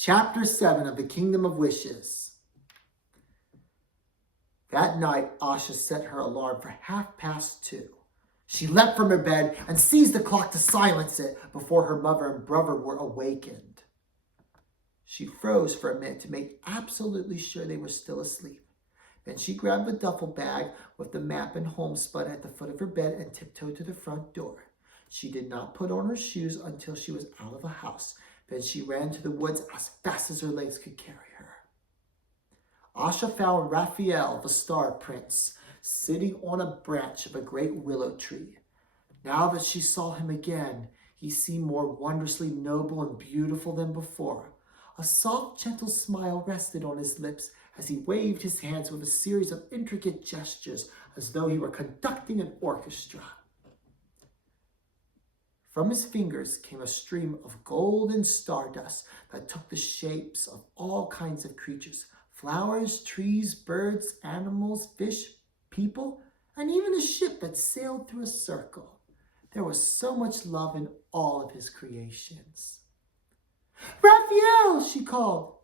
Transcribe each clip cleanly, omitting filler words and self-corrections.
Chapter 7 of the Kingdom of Wishes. That night, Asha set her alarm for 2:30. She leapt from her bed and seized the clock to silence it before her mother and brother were awakened. She froze for a minute to make absolutely sure they were still asleep. Then she grabbed the duffel bag with the map and homespun at the foot of her bed and tiptoed to the front door. She did not put on her shoes until she was out of the house. Then she ran to the woods as fast as her legs could carry her. Asha found Raphael, the Star Prince, sitting on a branch of a great willow tree. Now that she saw him again, he seemed more wondrously noble and beautiful than before. A soft, gentle smile rested on his lips as he waved his hands with a series of intricate gestures as though he were conducting an orchestra. From his fingers came a stream of golden stardust that took the shapes of all kinds of creatures: flowers, trees, birds, animals, fish, people, and even a ship that sailed through a circle. There was so much love in all of his creations. "Raphael!" she called.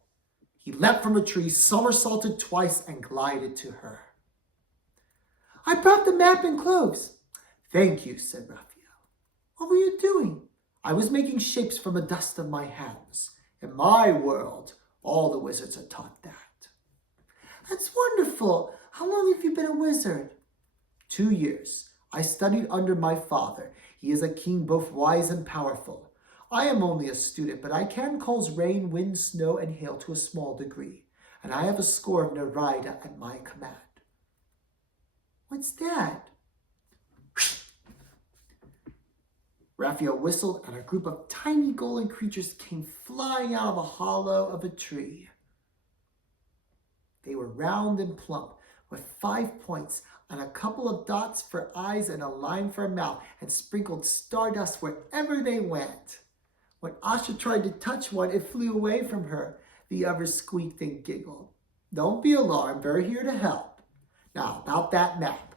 He leapt from a tree, somersaulted twice, and glided to her. "I brought the map and cloves." "Thank you," said Raphael. "What were you doing?" "I was making shapes from the dust of my hands. In my world, all the wizards are taught that." "That's wonderful. How long have you been a wizard?" 2 years. I studied under my father. He is a king both wise and powerful. I am only a student, but I can cause rain, wind, snow, and hail to a small degree, and I have a score of Nereida at my command." "What's that?" Raphael whistled, and a group of tiny golden creatures came flying out of a hollow of a tree. They were round and plump, with 5 points and a couple of dots for eyes and a line for a mouth, and sprinkled stardust wherever they went. When Asha tried to touch one, it flew away from her. The others squeaked and giggled. "Don't be alarmed, they're here to help. Now, about that map."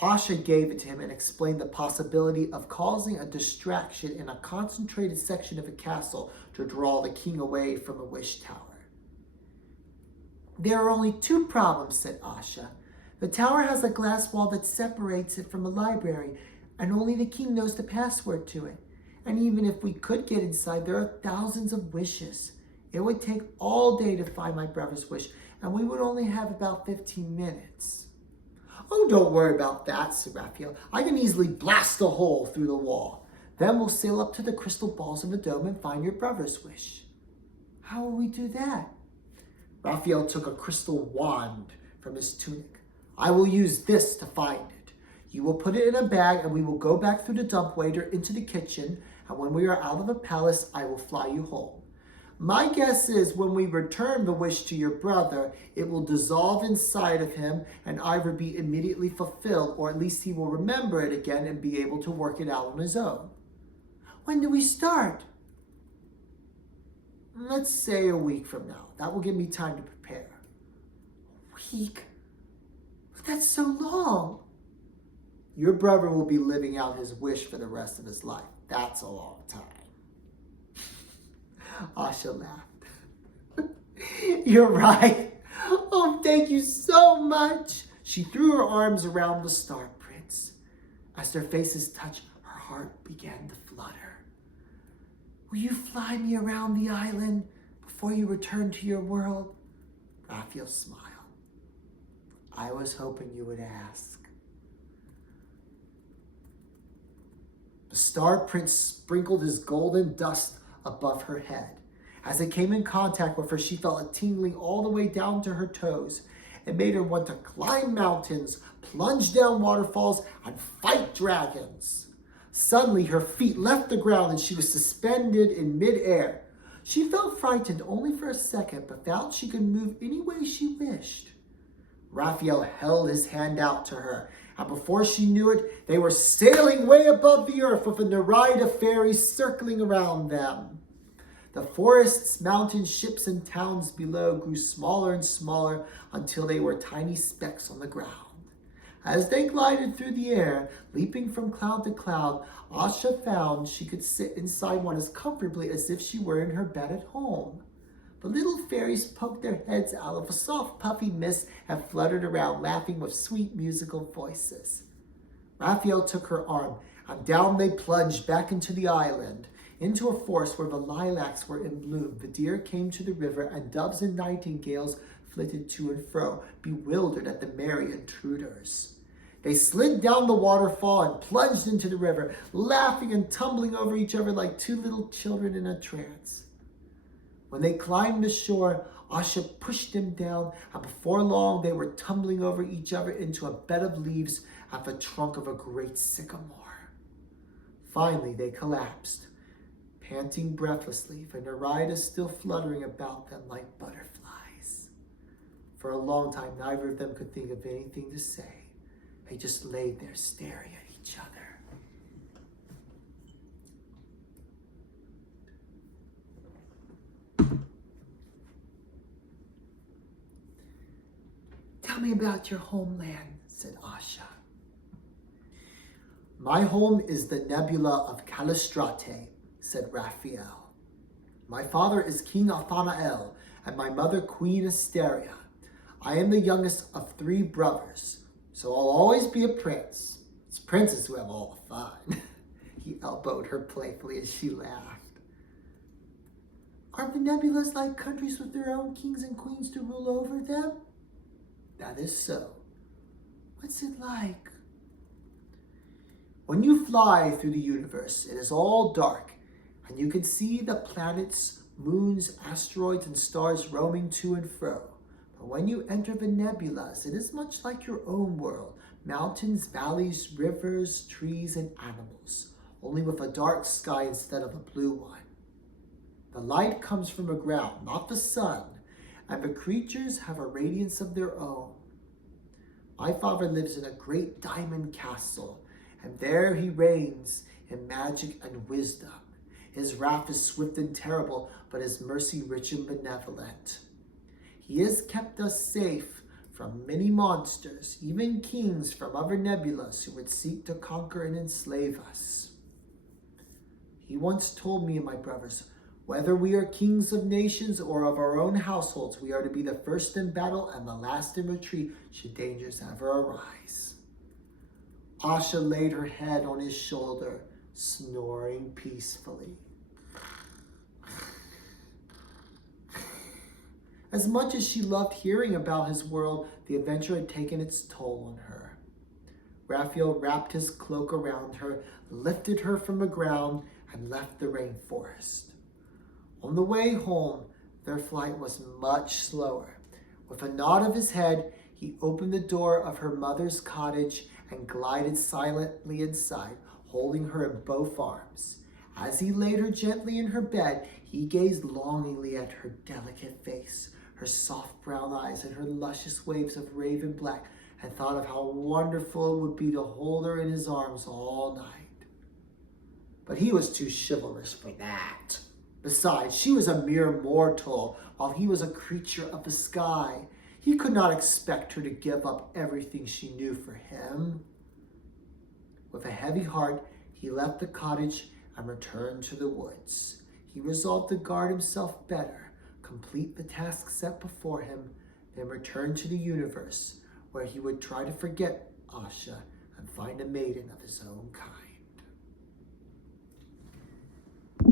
Asha gave it to him and explained the possibility of causing a distraction in a concentrated section of a castle to draw the king away from the Wish Tower. "There are only 2 problems," said Asha. "The tower has a glass wall that separates it from the library, and only the king knows the password to it. And even if we could get inside, there are thousands of wishes. It would take all day to find my brother's wish, and we would only have about 15 minutes. "Oh, don't worry about that," said Raphael. "I can easily blast a hole through the wall. Then we'll sail up to the crystal balls in the dome and find your brother's wish." "How will we do that?" Raphael took a crystal wand from his tunic. "I will use this to find it. You will put it in a bag, and we will go back through the dumbwaiter into the kitchen, and when we are out of the palace, I will fly you home. My guess is when we return the wish to your brother, it will dissolve inside of him and either be immediately fulfilled, or at least he will remember it again and be able to work it out on his own." "When do we start?" "Let's say a week from now. That will give me time to prepare." "A week? That's so long." "Your brother will be living out his wish for the rest of his life. That's a long time." Asha laughed. "You're right. Oh, thank you so much." She threw her arms around the Star Prince. As their faces touched, her heart began to flutter. "Will you fly me around the island before you return to your world?" Raphael smiled. "I was hoping you would ask." The Star Prince sprinkled his golden dust above her head. As it came in contact with her, she felt a tingling all the way down to her toes. It made her want to climb mountains, plunge down waterfalls, and fight dragons. Suddenly, her feet left the ground and she was suspended in midair. She felt frightened only for a second, but found she could move any way she wished. Raphael held his hand out to her, and before she knew it, they were sailing way above the earth with the Nereida fairies circling around them. The forests, mountains, ships, and towns below grew smaller and smaller until they were tiny specks on the ground. As they glided through the air, leaping from cloud to cloud, Asha found she could sit inside one as comfortably as if she were in her bed at home. The little fairies poked their heads out of a soft, puffy mist and fluttered around, laughing with sweet musical voices. Raphael took her arm, and down they plunged back into the island, into a forest where the lilacs were in bloom. The deer came to the river, and doves and nightingales flitted to and fro, bewildered at the merry intruders. They slid down the waterfall and plunged into the river, laughing and tumbling over each other like two little children in a trance. When they climbed the shore, Asha pushed them down, and before long they were tumbling over each other into a bed of leaves at the trunk of a great sycamore. Finally, they collapsed, panting breathlessly, for Nereida still fluttering about them like butterflies. For a long time, neither of them could think of anything to say. They just laid there staring at each other. Tell me about your homeland, said Asha. My home is the nebula of Callistrate, said Raphael. My father is King Athanael, and my mother Queen Asteria. I am the youngest of 3 brothers, so I'll always be a prince. It's princes who have all the fun. He elbowed her playfully as she laughed. Aren't the nebulas like countries with their own kings and queens to rule over them? That is so. What's it like? When you fly through the universe, it is all dark, and you can see the planets, moons, asteroids, and stars roaming to and fro. But when you enter the nebulas, it is much like your own world. Mountains, valleys, rivers, trees, and animals, only with a dark sky instead of a blue one. The light comes from the ground, not the sun, and the creatures have a radiance of their own. My father lives in a great diamond castle, and there he reigns in magic and wisdom. His wrath is swift and terrible, but his mercy rich and benevolent. He has kept us safe from many monsters, even kings from other nebulas who would seek to conquer and enslave us. He once told me and my brothers, whether we are kings of nations or of our own households, we are to be the first in battle and the last in retreat should dangers ever arise. Asha laid her head on his shoulder, snoring peacefully. As much as she loved hearing about his world, the adventure had taken its toll on her. Raphael wrapped his cloak around her, lifted her from the ground, and left the rainforest. On the way home, their flight was much slower. With a nod of his head, he opened the door of her mother's cottage and glided silently inside, holding her in both arms. As he laid her gently in her bed, he gazed longingly at her delicate face, her soft brown eyes, and her luscious waves of raven black, and thought of how wonderful it would be to hold her in his arms all night. But he was too chivalrous for that. Besides, she was a mere mortal, while he was a creature of the sky. He could not expect her to give up everything she knew for him. With a heavy heart, he left the cottage and returned to the woods. He resolved to guard himself better, complete the task set before him, then return to the universe, where he would try to forget Asha and find a maiden of his own kind.